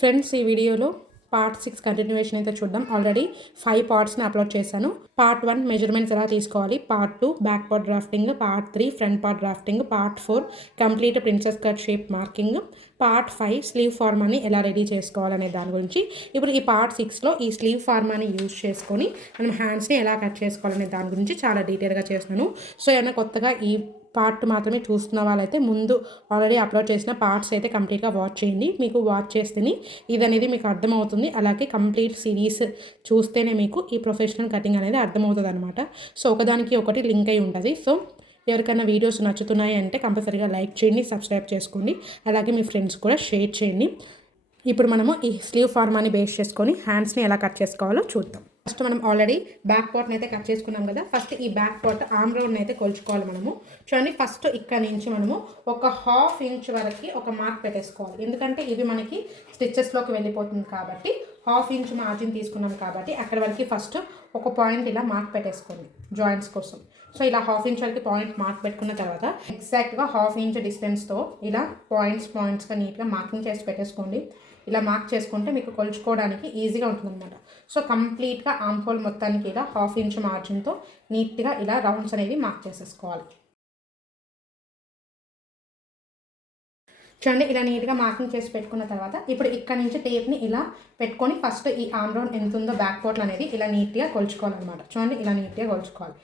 Friends, ఈ వీడియోలో part 6 continuation అయితే చూద్దాం. ఆల్రెడీ 5 పార్ట్స్ని అప్లోడ్ చేశాను. పార్ట్ 1 మెజర్మెంట్స్ ఎలా తీసుకోవాలి, part 2 back part drafting, part 3 front part drafting, part 4 complete princess cut shape marking, part 5 sleeve ఫార్మాని ఎలా రెడీ చేసుకోవాలనే దాని గురించి. ఇప్పుడు ఈ పార్ట్ 6లో ఈ స్లీవ్ ఫార్మాని యూజ్ చేసుకొని మనం హ్యాండ్స్ని ఎలా కట్ చేసుకోవాలనే దాని గురించి చాలా డీటెయిల్గా చేస్తున్నాను. సో ఏమైనా కొత్తగా ఈ పార్ట్ మాత్రమే చూస్తున్న వాళ్ళైతే ముందు ఆల్రెడీ అప్లోడ్ చేసిన పార్ట్స్ అయితే కంప్లీట్గా వాచ్ చేయండి. మీకు వాచ్ చేస్తేనే ఇది అనేది మీకు అర్థమవుతుంది. అలాగే కంప్లీట్ సిరీస్ చూస్తేనే మీకు ఈ ప్రొఫెషనల్ కటింగ్ అనేది అర్థమవుతుంది అనమాట. సో ఒకదానికి ఒకటి లింక్ అయి ఉంటుంది. సో ఎవరికైనా వీడియోస్ నచ్చుతున్నాయి అంటే కంపల్సరీగా లైక్ చేయండి, సబ్స్క్రైబ్ చేసుకోండి, అలాగే మీ ఫ్రెండ్స్ కూడా షేర్ చేయండి. ఇప్పుడు మనము ఈ స్లీవ్ ఫార్మాని బేస్ చేసుకొని హ్యాండ్స్ని ఎలా కట్ చేసుకోవాలో చూద్దాం. ఫస్ట్ మనం ఆల్రెడీ బ్యాక్ పార్ట్ని అయితే కట్ చేసుకున్నాం కదా. ఫస్ట్ ఈ బ్యాక్ పార్ట్ ఆర్మ్ రౌండ్ని అయితే కొలుచుకోవాలి మనము. చూడండి, ఫస్ట్ ఇక్కడ నుంచి మనము ఒక 1/2 ఇంచ్ వరకు ఒక మార్క్ పెట్టేసుకోవాలి. ఎందుకంటే ఇది మనకి స్టిచ్చెస్లోకి వెళ్ళిపోతుంది కాబట్టి 1/2 ఇంచ్ మార్జిన్ తీసుకున్నాం కాబట్టి అక్కడ వరకు ఫస్ట్ ఒక పాయింట్ ఇలా మార్క్ పెట్టేసుకోండి జాయింట్స్ కోసం. సో ఇలా 1/2 ఇంచ్ వరకు పాయింట్ మార్క్ పెట్టుకున్న తర్వాత ఎగ్జాక్ట్గా 1/2 ఇంచ్ డిస్టెన్స్తో ఇలా పాయింట్స్గా నీట్గా మార్కింగ్ చేసి పెట్టేసుకోండి. ఇలా మార్క్ చేసుకుంటే మీకు కొలుచుకోవడానికి ఈజీగా ఉంటుందన్నమాట. సో కంప్లీట్గా ఆర్మ్ హోల్ మొత్తానికి ఇలా 1/2 ఇంచ్ మార్జిన్తో నీట్గా ఇలా రౌండ్స్ అనేది మార్క్ చేసేసుకోవాలి. చూడండి, ఇలా నీట్గా మార్కింగ్ చేసి పెట్టుకున్న తర్వాత ఇప్పుడు ఇక్కడ నుంచి టేప్ని ఇలా పెట్టుకొని ఫస్ట్ ఈ ఆర్మ్ రౌండ్ ఎంత ఉందో బ్యాక్ పార్ట్ అనేది ఇలా నీట్గా కొలుచుకోవాలన్నమాట. చూడండి, ఇలా నీట్గా కొలుచుకోవాలి.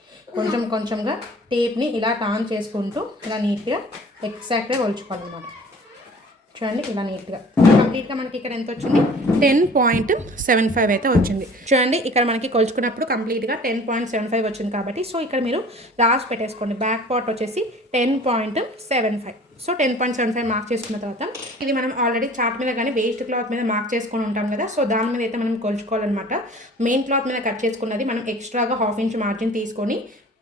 కొంచెంగా టేప్ని ఇలా టర్న్ చేసుకుంటూ ఇలా నీట్గా ఎగ్జాక్ట్గా కొలుచుకోవాలన్నమాట. చూడండి, ఇలా నీట్గా కంప్లీట్గా మనకి ఇక్కడ ఎంత వచ్చింది, 10.75 అయితే వచ్చింది. చూడండి, ఇక్కడ మనకి కొలుచుకున్నప్పుడు కంప్లీట్గా 10.75 వచ్చింది కాబట్టి సో ఇక్కడ మీరు రాసి పెట్టేసుకోండి. బ్యాక్ పార్ట్ వచ్చేసి 10.75. సో 10.75 మార్క్ చేసుకున్న తర్వాత ఇది మనం ఆల్రెడీ చార్ట్ మీద కానీ వేస్ట్ క్లాత్ మీద మార్క్ చేసుకొని ఉంటాం కదా. సో దాని మీద అయితే మనం కొలుచుకోవాలన్నమాట. మెయిన్ క్లాత్ మీద కట్ చేసుకున్నది మనం ఎక్స్ట్రాగా 1/2 ఇంచ్ మార్జిన్ తీసుకొని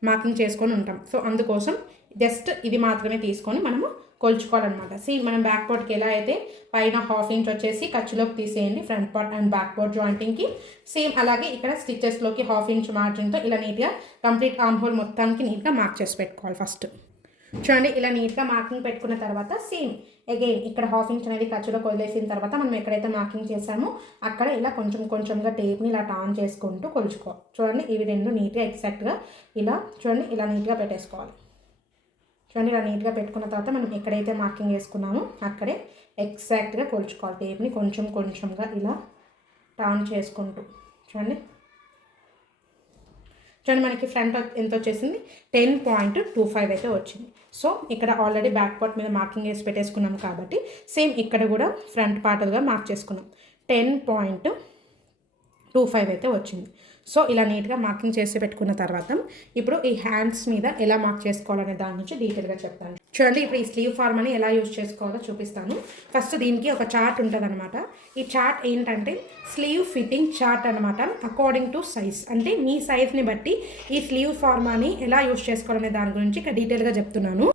మార్కింగ్ చేసుకొని ఉంటాం. సో అందుకోసం జస్ట్ ఇది మాత్రమే తీసుకొని మనము కొలుచుకోవాలన్నమాట. మనం బ్యాక్ పార్ట్కి ఎలా అయితే పైన 1/2 ఇంచ్ వచ్చేసి ఖర్చులోకి తీసేయండి front part and back part జాయింటింగ్కి. సేమ్ అలాగే ఇక్కడ స్టిచ్చెస్లోకి 1/2 ఇంచ్ మార్జిన్తో ఇలా నీట్గా కంప్లీట్ ఆర్మ్ హోల్ మొత్తానికి నీట్గా మార్క్ చేసి పెట్టుకోవాలి. ఫస్ట్ చూడండి, ఇలా నీట్గా మార్కింగ్ పెట్టుకున్న తర్వాత సేమ్ అగైన్ ఇక్కడ 1/2 ఇంచ్ అనేది ఖర్చులోకి వదిలేసిన తర్వాత మనం ఎక్కడైతే మార్కింగ్ చేసామో అక్కడ ఇలా కొంచెంగా టేప్ని ఇలా టర్న్ చేసుకుంటూ కొలుచుకోవాలి. చూడండి, ఇవి రెండు నీట్గా ఎగ్జాక్ట్గా ఇలా చూడండి ఇలా నీట్గా పెట్టేసుకోవాలి. చూడండి, ఇలా నీట్గా పెట్టుకున్న తర్వాత మనం ఎక్కడైతే మార్కింగ్ చేసుకున్నామో అక్కడే ఎగ్జాక్ట్గా కొలుచుకోవాలి. టేప్ని కొంచెంగా ఇలా టర్న్ చేసుకుంటూ చూడండి మనకి ఫ్రంట్ ఎంత వచ్చేసింది, 10.25 అయితే వచ్చింది. సో ఇక్కడ ఆల్రెడీ బ్యాక్ పార్ట్ మీద మార్కింగ్ వేసి పెట్టేసుకున్నాం కాబట్టి సేమ్ ఇక్కడ కూడా ఫ్రంట్ పార్ట్గా మార్క్ చేసుకున్నాం. 10.25 అయితే వచ్చింది. సో ఇలా నీట్గా మార్కింగ్ చేసి పెట్టుకున్న తర్వాత ఇప్పుడు ఈ హ్యాండ్స్ మీద ఎలా మార్క్ చేసుకోవాలనే దాని నుంచి డీటెయిల్గా చెప్తాను. చూడండి, ఇప్పుడు ఈ స్లీవ్ ఫార్మ్ అని ఎలా యూజ్ చేసుకోవాలో చూపిస్తాను. ఫస్ట్ దీనికి ఒక చార్ట్ ఉంటుంది అనమాట. ఈ చార్ట్ ఏంటంటే స్లీవ్ ఫిట్టింగ్ చార్ట్ అనమాట. అకార్డింగ్ టు సైజ్, అంటే మీ సైజ్ని బట్టి ఈ స్లీవ్ ఫార్మ్ అని ఎలా యూజ్ చేసుకోవాలనే దాని గురించి ఇక్కడ డీటెయిల్గా చెప్తున్నాను.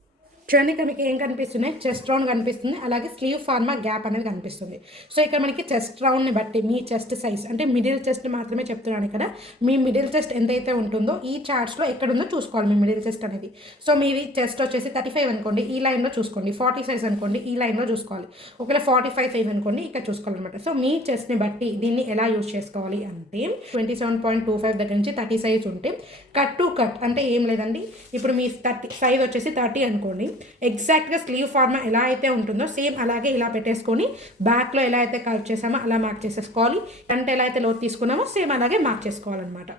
చూడండి, ఇక్కడ మీకు ఏం కనిపిస్తున్నాయి, చెస్ట్ రౌండ్ కనిపిస్తుంది, అలాగే స్లీవ్ ఫార్మా గ్యాప్ అనేది కనిపిస్తుంది. సో ఇక్కడ మనకి చెస్ట్ రౌండ్ని బట్టి మీ చెస్ట్ సైజ్ అంటే మిడిల్ చెస్ట్ మాత్రమే చెప్తున్నాను. ఇక్కడ మీ మిడిల్ చెస్ట్ ఎంతైతే ఉంటుందో ఈ చార్ట్స్లో ఎక్కడుందో చూసుకోవాలి మీ మిడిల్ చెస్ట్ అనేది. సో మీది చెస్ట్ వచ్చేసి 35 అనుకోండి, ఈ లైన్లో చూసుకోండి. 40 సైజ్ అనుకోండి, ఈ లైన్లో చూసుకోవాలి. ఒకవేళ 45 సైజ్ అనుకోండి, ఇక్కడ చూసుకోవాలన్నమాట. సో మీ చెస్ట్ని బట్టి దీన్ని ఎలా యూజ్ చేసుకోవాలి అంటే 27.25 దగ్గర నుంచి 30 సైజ్ ఉంటే కట్ టు కట్ అంటే ఏం లేదండి. ఇప్పుడు మీ 30 సైజ్ వచ్చేసి 30 అనుకోండి, ఎగ్జాక్ట్గా స్లీవ్ ఫార్మా ఎలా అయితే ఉంటుందో సేమ్ అలాగే ఇలా పెట్టేసుకొని బ్యాక్లో ఎలా అయితే కట్ చేసామో అలా మార్క్ చేసేసుకోవాలి. అంటే ఎలా అయితే లోతు తీసుకున్నామో సేమ్ అలాగే మార్క్ చేసుకోవాలన్నమాట.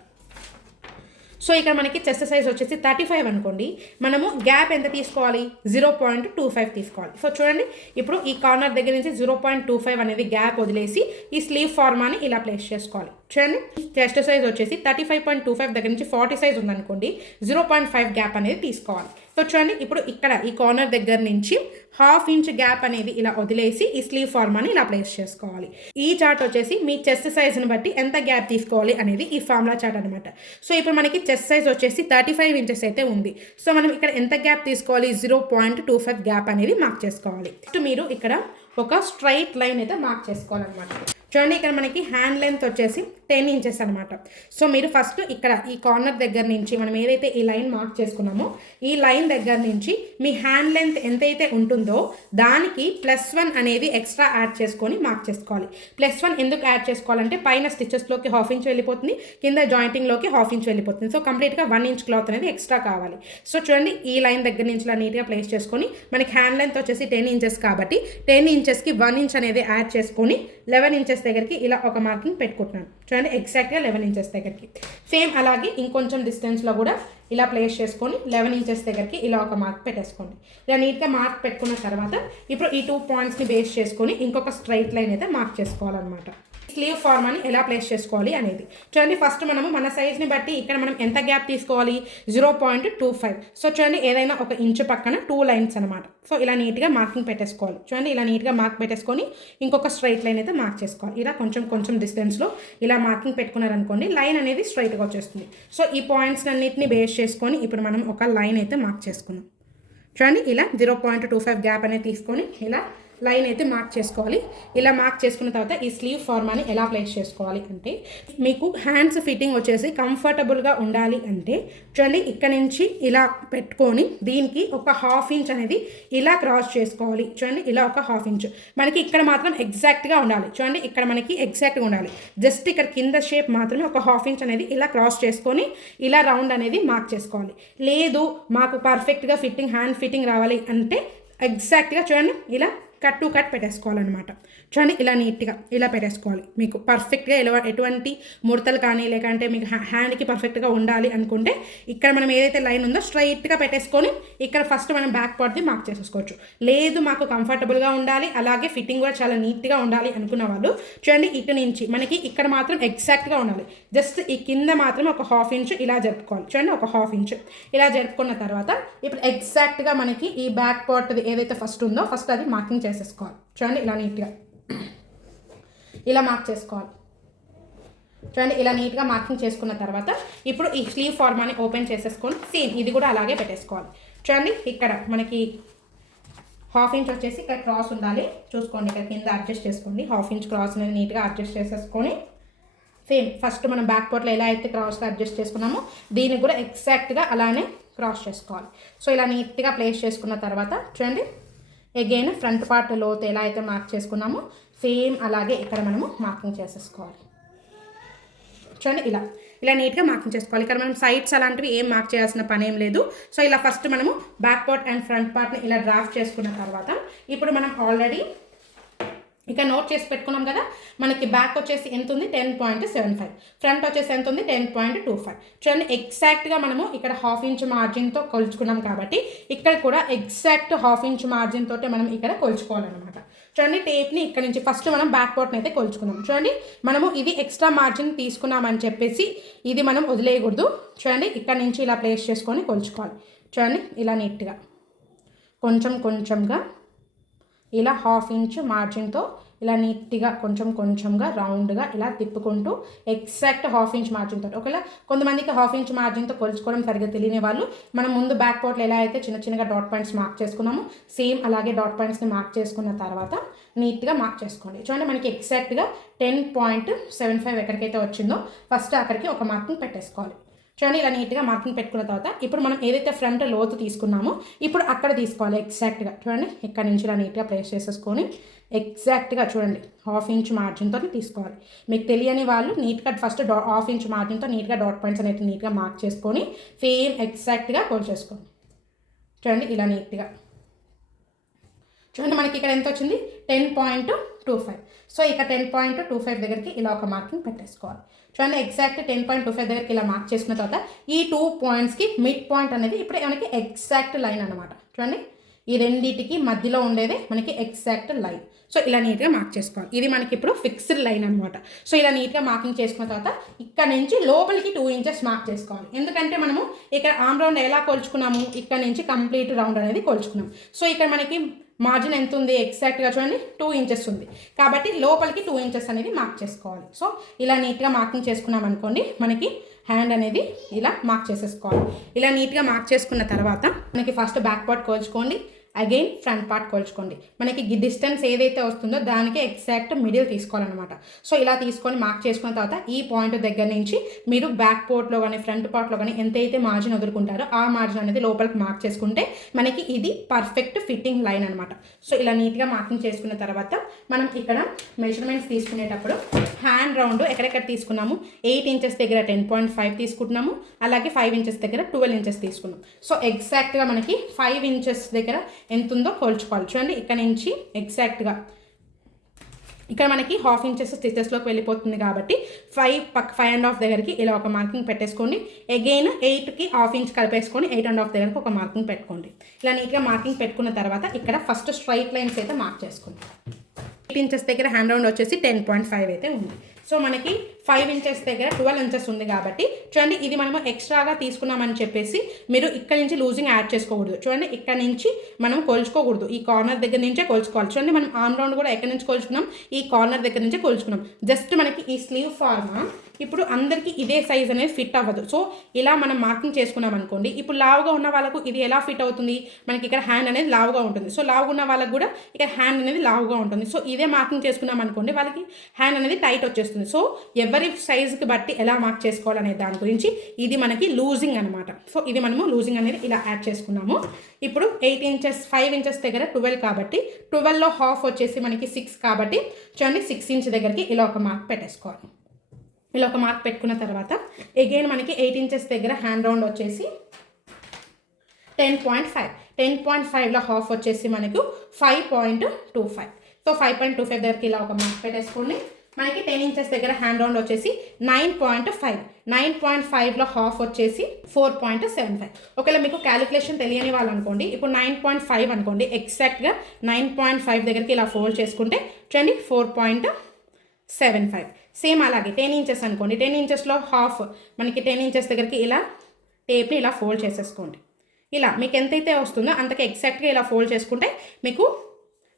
సో ఇక్కడ మనకి చెస్ట్ సైజ్ వచ్చేసి 35 అనుకోండి, మనము గ్యాప్ ఎంత తీసుకోవాలి, 0.25 తీసుకోవాలి. సో చూడండి, ఇప్పుడు ఈ కార్నర్ దగ్గర నుంచి 0.25 అనేది గ్యాప్ వదిలేసి ఈ స్లీవ్ ఫార్మాని ఇలా ప్లేస్ చేసుకోవాలి. చూడండి, చెస్ట్ సైజ్ వచ్చేసి 35.25 దగ్గర నుంచి 40 సైజ్ ఉందనుకోండి, 0.5 గ్యాప్ అనేది తీసుకోవాలి. సో చూడండి, ఇప్పుడు ఇక్కడ ఈ కార్నర్ దగ్గర నుంచి 1/2 ఇంచ్ గ్యాప్ అనేది ఇలా వదిలేసి ఈ స్లీవ్ ఫార్మాని ఇలా ప్లేస్ చేసుకోవాలి. ఈ చార్ట్ వచ్చేసి మీ చెస్ట్ సైజ్ని బట్టి ఎంత గ్యాప్ తీసుకోవాలి అనేది ఈ ఫార్ములా చార్ట్ అనమాట. సో ఇప్పుడు మనకి చెస్ట్ సైజ్ వచ్చేసి 35 ఇంచెస్ అయితే ఉంది. సో మనం ఇక్కడ ఎంత గ్యాప్ తీసుకోవాలి, 0.25 గ్యాప్ అనేది మార్క్ చేసుకోవాలి. నెక్స్ట్ మీరు ఇక్కడ ఒక స్ట్రైట్ లైన్ అయితే మార్క్ చేసుకోవాలన్నమాట. చూడండి, ఇక్కడ మనకి హ్యాండ్ లెంత్ వచ్చేసి 10 ఇంచెస్ అనమాట. సో మీరు ఫస్ట్ ఇక్కడ ఈ కార్నర్ దగ్గర నుంచి మనం ఏదైతే ఈ లైన్ మార్క్ చేసుకున్నామో ఈ లైన్ దగ్గర నుంచి మీ హ్యాండ్ లెంత్ ఎంతైతే ఉంటుందో దానికి +1 అనేది ఎక్స్ట్రా యాడ్ చేసుకొని మార్క్ చేసుకోవాలి. +1 ఎందుకు యాడ్ చేసుకోవాలంటే పైన స్టిచెస్లోకి 1/2 ఇంచ్ వెళ్ళిపోతుంది, కింద జాయింటింగ్లోకి 1/2 ఇంచ్ వెళ్ళిపోతుంది. సో కంప్లీట్గా 1 ఇంచ్ క్లాత్ అనేది ఎక్స్ట్రా కావాలి. సో చూడండి ఈ లైన్ దగ్గర నుంచి ఇలా నీట్గా ప్లేస్ చేసుకొని మనకి హ్యాండ్ లెంత్ వచ్చేసి 10 ఇంచెస్ కాబట్టి 10 ఇంచెస్కి 1 ఇంచ్ అనేది యాడ్ చేసుకొని 11 ఇంచెస్ దగ్గరికి ఇలా ఒక మార్కింగ్ పెట్టుకుంటున్నాను. చూడండి ఎగ్జాక్ట్గా 11 ఇంచెస్ దగ్గరికి. సేమ్ అలాగే ఇంకొంచెం డిస్టెన్స్లో కూడా ఇలా ప్లేస్ చేసుకొని 11 ఇంచెస్ దగ్గరికి ఇలా ఒక మార్క్ పెట్టేసుకోండి. ఇలా నీట్గా మార్క్ పెట్టుకున్న తర్వాత ఇప్పుడు ఈ 2 పాయింట్స్ని బేస్ చేసుకొని ఇంకొక స్ట్రైట్ లైన్ అయితే మార్క్ చేసుకోవాలన్నమాట. స్లీవ్ ఫార్మ్ అని ఎలా ప్లేస్ చేసుకోవాలి అనేది చూడండి. ఫస్ట్ మనము మన సైజ్ని బట్టి ఇక్కడ మనం ఎంత గ్యాప్ తీసుకోవాలి 0.25. సో చూడండి ఏదైనా ఒక ఇంచు పక్కన 2 లైన్స్ అనమాట. సో ఇలా నీట్గా మార్కింగ్ పెట్టేసుకోవాలి. చూడండి ఇలా నీట్గా మార్క్ పెట్టేసుకొని ఇంకొక స్ట్రైట్ లైన్ అయితే మార్క్ చేసుకోవాలి. ఇలా కొంచెం డిస్టెన్స్లో ఇలా మార్కింగ్ పెట్టుకున్నారనుకోండి లైన్ అనేది స్ట్రైట్గా వచ్చేస్తుంది. సో ఈ పాయింట్స్ అన్నిటిని బేస్ చేసుకొని ఇప్పుడు మనం ఒక లైన్ అయితే మార్క్ చేసుకున్నాం. చూడండి ఇలా 0.25 గ్యాప్ అనేది తీసుకొని ఇలా లైన్ అయితే మార్క్ చేసుకోవాలి. ఇలా మార్క్ చేసుకున్న తర్వాత ఈ స్లీవ్ ఫార్మ్ అని ఎలా ప్లేస్ చేసుకోవాలి అంటే మీకు హ్యాండ్స్ ఫిట్టింగ్ వచ్చేసి కంఫర్టబుల్గా ఉండాలి అంటే చూడండి ఇక్కడ నుంచి ఇలా పెట్టుకొని దీనికి ఒక 1/2 ఇంచ్ అనేది ఇలా క్రాస్ చేసుకోవాలి. చూడండి ఇలా ఒక 1/2 ఇంచ్ మనకి ఇక్కడ మాత్రం ఎగ్జాక్ట్గా ఉండాలి. చూడండి ఇక్కడ మనకి ఎగ్జాక్ట్గా ఉండాలి. జస్ట్ ఇక్కడ కింద షేప్ మాత్రమే ఒక 1/2 ఇంచ్ అనేది ఇలా క్రాస్ చేసుకొని ఇలా రౌండ్ అనేది మార్క్ చేసుకోవాలి. లేదు మాకు పర్ఫెక్ట్గా హ్యాండ్ ఫిట్టింగ్ రావాలి అంటే ఎగ్జాక్ట్గా చూడండి ఇలా కట్ టు కట్ పెట్టేసుకోవాలన్నమాట. చూడండి ఇలా నీట్గా ఇలా పెట్టేసుకోవాలి. మీకు పర్ఫెక్ట్గా ఎటువంటి ముడతలు కానీ లేకంటే మీకు హ్యాండ్కి పర్ఫెక్ట్గా ఉండాలి అనుకుంటే ఇక్కడ మనం ఏదైతే లైన్ ఉందో స్ట్రైట్గా పెట్టేసుకొని ఇక్కడ ఫస్ట్ మనం బ్యాక్ పార్ట్ది మార్క్ చేసేసుకోవచ్చు. లేదు మాకు కంఫర్టబుల్గా ఉండాలి అలాగే ఫిట్టింగ్ కూడా చాలా నీట్గా ఉండాలి అనుకున్న వాళ్ళు చూడండి ఇటు నుంచి మనకి ఇక్కడ మాత్రం ఎగ్జాక్ట్గా ఉండాలి. జస్ట్ ఈ కింద మాత్రం ఒక 1/2 ఇంచ్ ఇలా జరుపుకోవాలి. చూడండి ఒక 1/2 ఇంచ్ ఇలా జరుపుకున్న తర్వాత ఇప్పుడు ఎగ్జాక్ట్గా మనకి ఈ బ్యాక్ పార్ట్ది ఏదైతే ఫస్ట్ ఉందో ఫస్ట్ అది మార్కింగ్ చేసేసుకోవాలి. చూడండి ఇలా నీట్గా ఇలా మార్క్ చేసుకోవాలి. చూడండి ఇలా నీట్గా మార్కింగ్ చేసుకున్న తర్వాత ఇప్పుడు ఈ స్లీవ్ ఫార్మ్ అని ఓపెన్ చేసేసుకొని సేమ్ ఇది కూడా అలాగే పెట్టేసుకోవాలి. చూడండి ఇక్కడ మనకి 1/2 ఇంచ్ వచ్చేసి ఇక్కడ క్రాస్ ఉండాలి. చూసుకోండి ఇక్కడ కింద అడ్జస్ట్ చేసుకోండి. 1/2 ఇంచ్ క్రాస్ అనేది నీట్గా అడ్జస్ట్ చేసేసుకొని సేమ్ ఫస్ట్ మనం బ్యాక్ పార్ట్లో ఎలా అయితే క్రాస్గా అడ్జస్ట్ చేసుకున్నామో దీన్ని కూడా ఎగ్జాక్ట్గా అలానే క్రాస్ చేసుకోవాలి. సో ఇలా నీట్గా ప్లేస్ చేసుకున్న తర్వాత చూడండి అగైన్ ఫ్రంట్ పార్ట్ లోతు ఎలా అయితే మార్క్ చేసుకున్నామో సేమ్ అలాగే ఇక్కడ మనము మార్కింగ్ చేసేసుకోవాలి. చూడండి ఇలా నీట్గా మార్కింగ్ చేసుకోవాలి. ఇక్కడ మనం సైడ్స్ అలాంటివి ఏం మార్క్ చేయాల్సిన పని ఏం లేదు. సో ఇలా ఫస్ట్ మనము బ్యాక్ పార్ట్ అండ్ ఫ్రంట్ పార్ట్ని ఇలా డ్రాఫ్ట్ చేసుకున్న తర్వాత ఇప్పుడు మనం ఆల్రెడీ ఇక నోట్ చేసి పెట్టుకున్నాం కదా. మనకి బ్యాక్ వచ్చేసి ఎంత ఉంది 10.75, ఫ్రంట్ వచ్చేసి ఎంత ఉంది 10.25. చూడండి ఎగ్జాక్ట్గా మనము ఇక్కడ 1/2 ఇంచ్ మార్జిన్తో కొలుచుకున్నాం కాబట్టి ఇక్కడ కూడా ఎగ్జాక్ట్ 1/2 ఇంచ్ మార్జిన్ తోటే మనం ఇక్కడ కొలుచుకోవాలన్నమాట. చూడండి టేప్ని ఇక్కడ నుంచి ఫస్ట్ మనం బ్యాక్ పార్ట్ని అయితే కొలుచుకున్నాం. చూడండి మనము ఇది ఎక్స్ట్రా మార్జిన్ తీసుకున్నామని చెప్పేసి ఇది మనం వదిలేయకూడదు. చూడండి ఇక్కడ నుంచి ఇలా ప్లేస్ చేసుకొని కొలుచుకోవాలి. చూడండి ఇలా నీట్గా కొంచెంగా ఇలా 1/2 ఇంచ్ మార్జిన్తో ఇలా నీట్గా కొంచెంగా రౌండ్గా ఇలా తిప్పుకుంటూ ఎగ్జాక్ట్ 1/2 ఇంచ్ మార్జిన్తో ఒకవేళ కొంతమందికి 1/2 ఇంచ్ మార్జిన్తో కొలుచుకోవడం సరిగ్గా తెలియని వాళ్ళు మనం ముందు బ్యాక్ పార్ట్లో ఎలా అయితే చిన్నగా డాట్ పాయింట్స్ మార్క్ చేసుకున్నామో సేమ్ అలాగే డాట్ పాయింట్స్ని మార్క్ చేసుకున్న తర్వాత నీట్గా మార్క్ చేసుకోండి. చూడండి మనకి ఎగ్జాక్ట్గా 10.75 ఎక్కడికైతే వచ్చిందో ఫస్ట్ అక్కడికి ఒక మార్కింగ్ పెట్టేసుకోవాలి. చూడండి ఇలా నీట్గా మార్కింగ్ పెట్టుకున్న తర్వాత ఇప్పుడు మనం ఏదైతే ఫ్రంట్ లోతు తీసుకున్నామో ఇప్పుడు అక్కడ తీసుకోవాలి ఎగ్జాక్ట్గా. చూడండి ఇక్కడ నుంచి ఇలా నీట్గా ప్లేస్ చేసేసుకొని ఎగ్జాక్ట్గా చూడండి 1/2 ఇంచ్ మార్జిన్తో తీసుకోవాలి. మీకు తెలియని వాళ్ళు నీట్గా ఫస్ట్ 1/2 ఇంచ్ మార్జిన్తో నీట్గా డాట్ పాయింట్స్ అనేది నీట్గా మార్క్ చేసుకొని సేమ్ ఎగ్జాక్ట్గా హోల్డ్ చేసుకోండి. చూడండి ఇలా నీట్గా చూడండి మనకి ఇక్కడ ఎంత వచ్చింది 10.25. సో ఇక 10.25 దగ్గరికి ఇలా ఒక మార్కింగ్ పెట్టేసుకోవాలి. చూడండి ఎగ్జాక్ట్ 10.25 దగ్గరికి ఇలా మార్క్ చేసుకున్న తర్వాత ఈ 2 పాయింట్స్కి మిడ్ పాయింట్ అనేది ఇప్పుడు మనకి ఎగ్జాక్ట్ లైన్ అనమాట. చూడండి ఈ రెండింటికి మధ్యలో ఉండేదే మనకి ఎగ్జాక్ట్ లైన్. సో ఇలా నీట్గా మార్క్ చేసుకోవాలి. ఇది మనకి ఇప్పుడు ఫిక్స్డ్ లైన్ అనమాట. సో ఇలా నీట్గా మార్కింగ్ చేసుకున్న తర్వాత ఇక్కడ నుంచి లోపలికి 2 ఇంచెస్ మార్క్ చేసుకోవాలి. ఎందుకంటే మనము ఇక్కడ ఆమ్ రౌండ్ ఎలా కొలుచుకున్నాము ఇక్కడ నుంచి కంప్లీట్ రౌండ్ అనేది కొలుచుకున్నాం. సో ఇక్కడ మనకి మార్జిన్ ఎంత ఉంది ఎగ్జాక్ట్గా చూడండి 2 ఇంచెస్ ఉంది కాబట్టి లోపలికి 2 ఇంచెస్ అనేది మార్క్ చేసుకోవాలి. సో ఇలా నీట్గా మార్కింగ్ చేసుకున్నాం అనుకోండి మనకి హ్యాండ్ అనేది ఇలా మార్క్ చేసేసుకోవాలి. ఇలా నీట్గా మార్క్ చేసుకున్న తర్వాత మనకి ఫస్ట్ బ్యాక్ పార్ట్ కొలుచుకోండి అగైన్ ఫ్రంట్ పార్ట్ కొలుచుకోండి. మనకి డిస్టెన్స్ ఏదైతే వస్తుందో దానికి ఎగ్జాక్ట్ మిడిల్ తీసుకోవాలన్నమాట. సో ఇలా తీసుకొని మార్క్ చేసుకున్న తర్వాత ఈ పాయింట్ దగ్గర నుంచి మీరు బ్యాక్ పార్ట్లో కానీ ఫ్రంట్ పార్ట్లో కానీ ఎంతైతే మార్జిన్ వదులుకుంటారో ఆ మార్జిన్ అనేది లోపలికి మార్క్ చేసుకుంటే మనకి ఇది పర్ఫెక్ట్ ఫిట్టింగ్ లైన్ అనమాట. సో ఇలా నీట్గా మార్కింగ్ చేసుకున్న తర్వాత మనం ఇక్కడ మెజర్మెంట్స్ తీసుకునేటప్పుడు హ్యాండ్ రౌండ్ ఎక్కడెక్కడ తీసుకున్నాము 8 ఇంచెస్ దగ్గర 10.5 తీసుకుంటున్నాము, అలాగే 5 ఇంచెస్ దగ్గర 12 ఇంచెస్ తీసుకున్నాం. సో ఎగ్జాక్ట్గా మనకి 5 ఇంచెస్ దగ్గర ఎంత ఉందో కొలుచుకోవాలి. చూడండి ఇక్కడ నుంచి ఎగ్జాక్ట్గా ఇక్కడ మనకి 1/2 ఇంచెస్ స్టిచెస్లోకి వెళ్ళిపోతుంది కాబట్టి 5.5 దగ్గరికి ఇలా ఒక మార్కింగ్ పెట్టేసుకోండి. అగైన్ 8కి 1/2 ఇంచ్ కలిపేసుకొని 8.5 దగ్గరకు ఒక మార్కింగ్ పెట్టుకోండి. ఇలా నీట్గా మార్కింగ్ పెట్టుకున్న తర్వాత ఇక్కడ ఫస్ట్ స్ట్రైట్ లైన్స్ అయితే మార్క్ చేసుకోండి. 8 ఇంచెస్ దగ్గర హ్యాండ్ రౌండ్ వచ్చేసి 10.5 అయితే ఉంది. సో మనకి 5 ఇంచెస్ దగ్గర 12 ఇంచెస్ ఉంది కాబట్టి చూడండి ఇది మనము ఎక్స్ట్రాగా తీసుకున్నామని చెప్పేసి మీరు ఇక్కడ నుంచి లూజింగ్ యాడ్ చేసుకోకూడదు. చూడండి ఇక్కడ నుంచి మనం కొలుచుకోకూడదు, ఈ కార్నర్ దగ్గర నుంచే కొలుచుకోవాలి. చూడండి మనం ఆర్మ్ రౌండ్ కూడా ఎక్కడి నుంచి కొలుచుకున్నాం, ఈ కార్నర్ దగ్గర నుంచే కొలుచుకున్నాం. జస్ట్ మనకి ఈ స్లీవ్ ఫార్మా ఇప్పుడు అందరికీ ఇదే సైజ్ అనేది ఫిట్ అవ్వదు. సో ఇలా మనం మార్కింగ్ చేసుకున్నాం అనుకోండి, ఇప్పుడు లావుగా ఉన్న వాళ్ళకు ఇది ఎలా ఫిట్ అవుతుంది, మనకి ఇక్కడ హ్యాండ్ అనేది లావుగా ఉంటుంది. సో లావుగా ఉన్న వాళ్ళకు కూడా ఇక్కడ హ్యాండ్ అనేది లావుగా ఉంటుంది. సో ఇదే మార్కింగ్ చేసుకున్నాం అనుకోండి, వాళ్ళకి హ్యాండ్ అనేది టైట్ వచ్చేస్తుంది. సో ఎవరి సైజుకి బట్టి ఎలా మార్క్ చేసుకోవాలనే దాని గురించి ఇది మనకి లూజింగ్ అనమాట. సో ఇది మనము లూజింగ్ అనేది ఇలా యాడ్ చేసుకున్నాము. ఇప్పుడు 8 ఇంచెస్ 5 ఇంచెస్ దగ్గర 12 కాబట్టి 12లో హాఫ్ వచ్చేసి మనకి 6 కాబట్టి చూడండి 6 ఇంచ్ దగ్గరికి ఇలా ఒక మార్క్ పెట్టేసుకోవాలి. ఇలా ఒక మార్క్ పెట్టుకున్న తర్వాత అగైన్ మనకి 8 ఇంచెస్ దగ్గర హ్యాండ్ రౌండ్ వచ్చేసి 10.5, 10.5లో హాఫ్ వచ్చేసి మనకు 5.25. సో 5.25 దగ్గరికి ఇలా ఒక మార్క్ పెట్టేసుకోండి. మనకి 10 ఇంచెస్ దగ్గర హ్యాండ్ రౌండ్ వచ్చేసి 9.5, 9.5లో హాఫ్ వచ్చేసి 4.75. ఒకవేళ మీకు క్యాలిక్యులేషన్ తెలియని వాళ్ళు అనుకోండి, ఇప్పుడు 9.5 అనుకోండి, ఎగ్జాక్ట్గా 9.5 దగ్గరికి ఇలా ఫోల్డ్ చేసుకుంటే చూడండి 4.75. సేమ్ అలాగే 10 ఇంచెస్ అనుకోండి, 10 ఇంచెస్లో హాఫ్ మనకి 10 ఇంచెస్ దగ్గరికి ఇలా టేప్ని ఇలా ఫోల్డ్ చేసేసుకోండి. ఇలా మీకు ఎంతైతే వస్తుందో అంతకి ఎగ్జాక్ట్గా ఇలా ఫోల్డ్ చేసుకుంటే మీకు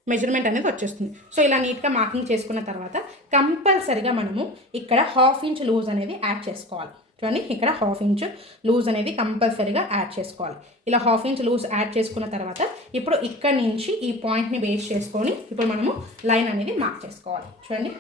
మెజర్మెంట్ అనేది వచ్చేస్తుంది. సో ఇలా నీట్గా మార్కింగ్ చేసుకున్న తర్వాత కంపల్సరిగా మనము ఇక్కడ 1/2 ఇంచ్ లూజ్ అనేది యాడ్ చేసుకోవాలి. చూడండి ఇక్కడ 1/2 ఇంచ్ లూజ్ అనేది కంపల్సరీగా యాడ్ చేసుకోవాలి. ఇలా 1/2 ఇంచ్ లూజ్ యాడ్ చేసుకున్న తర్వాత ఇప్పుడు ఇక్కడ నుంచి ఈ పాయింట్ని బేస్ చేసుకొని ఇప్పుడు మనము లైన్ అనేది మార్క్ చేసుకోవాలి. చూడండి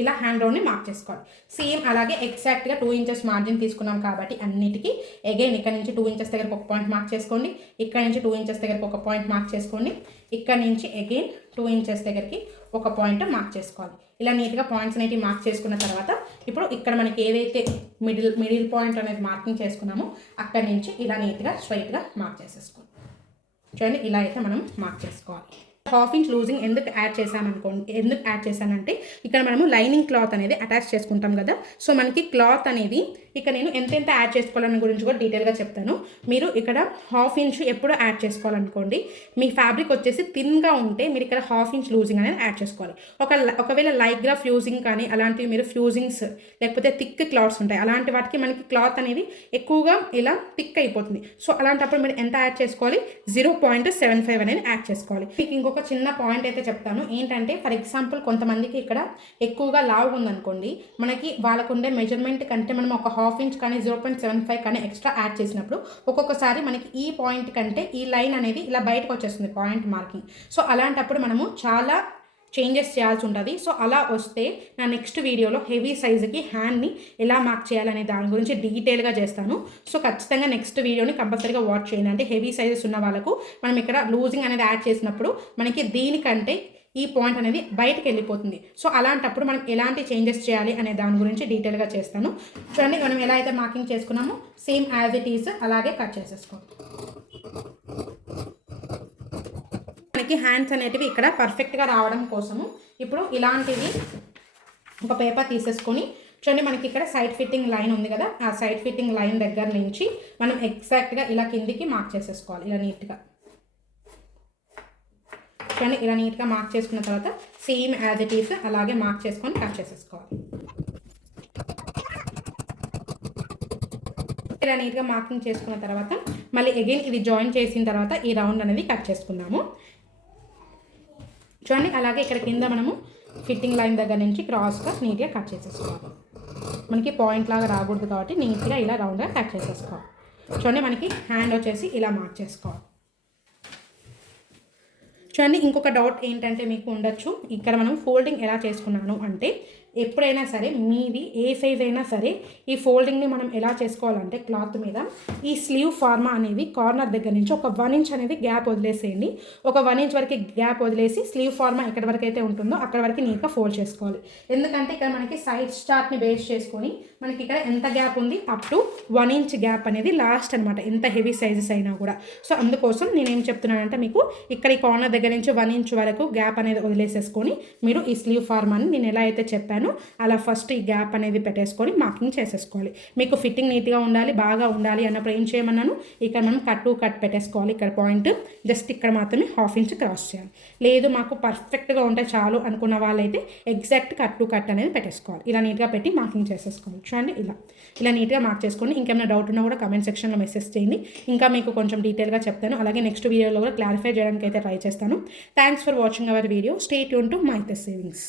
ఇలా హ్యాండ్ రౌండ్ని మార్క్ చేసుకోవాలి. సేమ్ అలాగే ఎగ్జాక్ట్గా 2 ఇంచెస్ మార్జిన్ తీసుకున్నాం కాబట్టి అన్నిటికీ అగైన్ ఇక్కడ నుంచి 2 ఇంచెస్ దగ్గరకు ఒక పాయింట్ మార్క్ చేసుకోండి, ఇక్కడ నుంచి 2 ఇంచెస్ దగ్గరకు ఒక పాయింట్ మార్క్ చేసుకోండి, ఇక్కడ నుంచి అగైన్ 2 ఇంచెస్ దగ్గరికి ఒక పాయింట్ మార్క్ చేసుకోవాలి. ఇలా నీట్గా పాయింట్స్ అనేవి మార్క్ చేసుకున్న తర్వాత ఇప్పుడు ఇక్కడ మనకి ఏదైతే మిడిల్ పాయింట్ అనేది మార్కింగ్ చేసుకున్నామో అక్కడి నుంచి ఇలా నీట్గా స్ట్రైట్గా మార్క్ చేసేసుకోండి. చూడండి ఇలా అయితే మనం మార్క్ చేసుకోవాలి. 1/2 ఇంచ్ లూజింగ్ ఎందుకు యాడ్ చేశానంటే ఇక్కడ మనము లైనింగ్ క్లాత్ అనేది అటాచ్ చేసుకుంటాం కదా. సో మనకి క్లాత్ అనేది ఇక్కడ నేను ఎంతెంత యాడ్ చేసుకోవాలని గురించి కూడా డీటెయిల్గా చెప్తాను. మీరు ఇక్కడ 1/2 ఇంచ్ ఎప్పుడు యాడ్ చేసుకోవాలనుకోండి, మీ ఫ్యాబ్రిక్ వచ్చేసి థిన్గా ఉంటే మీరు ఇక్కడ 1/2 ఇంచ్ లూజింగ్ అనేది యాడ్ చేసుకోవాలి. ఒకవేళ లైట్గా ఫ్యూజింగ్ కానీ అలాంటివి మీరు ఫ్యూజింగ్స్ లేకపోతే థిక్ క్లాత్స్ ఉంటాయి, అలాంటి వాటికి మనకి క్లాత్ అనేది ఎక్కువగా ఇలా థిక్ అయిపోతుంది. సో అలాంటప్పుడు మీరు ఎంత యాడ్ చేసుకోవాలి, 0.75 అనేది యాడ్ చేసుకోవాలి. మీకు ఇంకొక చిన్న పాయింట్ అయితే చెప్తాను ఏంటంటే, ఫర్ ఎగ్జాంపుల్ కొంతమందికి ఇక్కడ ఎక్కువగా లావు ఉందనుకోండి, మనకి వాళ్ళకు ఉండే మెజర్మెంట్ కంటే మనం ఒక 1/2 ఇంచ్ కానీ 0.75 కానీ ఎక్స్ట్రా యాడ్ చేసినప్పుడు ఒక్కొక్కసారి మనకి ఈ పాయింట్ కంటే ఈ లైన్ అనేది ఇలా బయటకు వచ్చేస్తుంది పాయింట్ మార్కింగ్. సో అలాంటప్పుడు మనము చాలా చేంజెస్ చేయాల్సి ఉంటుంది. సో అలా వస్తే నా నెక్స్ట్ వీడియోలో హెవీ సైజుకి హ్యాండ్ని ఎలా మార్క్ చేయాలనే దాని గురించి డీటెయిల్గా చేస్తాను. సో ఖచ్చితంగా నెక్స్ట్ వీడియోని కంపల్సరీగా వాచ్ చేయండి. అంటే హెవీ సైజెస్ ఉన్న వాళ్ళకు మనం ఇక్కడ లూజింగ్ అనేది యాడ్ చేసినప్పుడు మనకి దీనికంటే ఈ పాయింట్ అనేది బయటకు వెళ్ళిపోతుంది. సో అలాంటప్పుడు మనం ఎలాంటి చేంజెస్ చేయాలి అనే దాని గురించి డీటెయిల్గా చేస్తాను. చూడండి మనం ఎలా అయితే మార్కింగ్ చేసుకున్నామో సేమ్ యాజ్ ఇట్ ఈజ్ అలాగే కట్ చేసేసుకోండి. మనకి హ్యాండ్స్ అనేటివి ఇక్కడ పర్ఫెక్ట్గా రావడం కోసము ఇప్పుడు ఇలాంటివి ఒక పేపర్ తీసేసుకొని చూడండి మనకి ఇక్కడ సైడ్ ఫిట్టింగ్ లైన్ ఉంది కదా, ఆ సైడ్ ఫిట్టింగ్ లైన్ దగ్గర నుంచి మనం ఎగ్జాక్ట్గా ఇలా కిందికి మార్క్ చేసేసుకోవాలి. ఇలా నీట్గా చూడండి ఇలా నీట్గా మార్క్ చేసుకున్న తర్వాత సేమ్ యాజ్ ఇట్ ఈస్ అలాగే మార్క్ చేసుకొని కట్ చేసేసుకోవాలి. ఇలా నీట్గా మార్కింగ్ చేసుకున్న తర్వాత మళ్ళీ అగైన్ ఇది జాయిన్ చేసిన తర్వాత ఈ రౌండ్ అనేది కట్ చేసుకున్నాము. చూడండి అలాగే ఇక్కడ కింద మనము ఫిట్టింగ్ లైన్ దగ్గర నుంచి క్రాస్గా నీట్గా కట్ చేసేసుకోవాలి. మనకి పాయింట్ లాగా రాకూడదు కాబట్టి నీట్గా ఇలా రౌండ్గా కట్ చేసేసుకోవాలి. చూడండి మనకి హ్యాండ్ వచ్చేసి ఇలా మార్క్ చేసుకోవాలి. చూడండి ఇంకొక డౌట్ ఏంటంటే మీకు ఉండొచ్చు, ఇక్కడ మనం ఫోల్డింగ్ ఎలా చేసుకున్నాను అంటే, ఎప్పుడైనా సరే మీది ఏ సైజ్ అయినా సరే ఈ ఫోల్డింగ్ని మనం ఎలా చేసుకోవాలంటే క్లాత్ మీద ఈ స్లీవ్ ఫార్మా అనేది కార్నర్ దగ్గర నుంచి ఒక 1 ఇంచ్ అనేది గ్యాప్ వదిలేసేయండి. ఒక 1 ఇంచ్ వరకు గ్యాప్ వదిలేసి స్లీవ్ ఫార్మా ఎక్కడి వరకు అయితే ఉంటుందో అక్కడ వరకు నీట్గా ఫోల్డ్ చేసుకోవాలి. ఎందుకంటే ఇక్కడ మనకి సైడ్ స్టార్ట్ని బేస్ చేసుకొని మనకి ఇక్కడ ఎంత గ్యాప్ ఉంది, అప్ టు 1 ఇంచ్ గ్యాప్ అనేది లాస్ట్ అనమాట, ఎంత హెవీ సైజెస్ అయినా కూడా. సో అందుకోసం నేనేం చెప్తున్నానంటే మీకు ఇక్కడ ఈ కార్నర్ దగ్గర నుంచి 1 ఇంచ్ వరకు గ్యాప్ అనేది వదిలేసేసుకొని మీరు ఈ స్లీవ్ ఫార్మాని నేను ఎలా అయితే చెప్పాను అలా ఫస్ట్ ఈ గ్యాప్ అనేది పెట్టేసుకొని మార్కింగ్ చేసేసుకోవాలి. మీకు ఫిట్టింగ్ నీట్గా ఉండాలి, బాగా ఉండాలి అన్నప్పుడు ఏం చేయమన్నాను, ఇక్కడ మనం కట్ పెట్టేసుకోవాలి. ఇక్కడ పాయింట్ జస్ట్ ఇక్కడ మాత్రమే 1/2 ఇంచ్ క్రాస్ చేయాలి. లేదు మాకు పర్ఫెక్ట్గా ఉంటే చాలు అనుకున్న వాళ్ళైతే ఎగ్జాక్ట్ కట్ అనేది పెట్టేసుకోవాలి. ఇలా నీట్గా పెట్టి మార్కింగ్ చేసేసుకోవాలి. చూడండి ఇలా నీట్గా మార్క్ చేసుకోండి. ఇంకేమైనా డౌట్ ఉన్నా కూడా కమెంట్ సెక్షన్లో మెసేజ్ చేయండి, ఇంకా మీకు కొంచెం డీటెయిల్గా చెప్తాను. అలాగే నెక్స్ట్ వీడియోలో కూడా క్లారిఫై చేయడానికి అయితే ట్రై చేస్తాను. Thanks for watching our video. Stay tune to మైథెస్ సేవింగ్స్.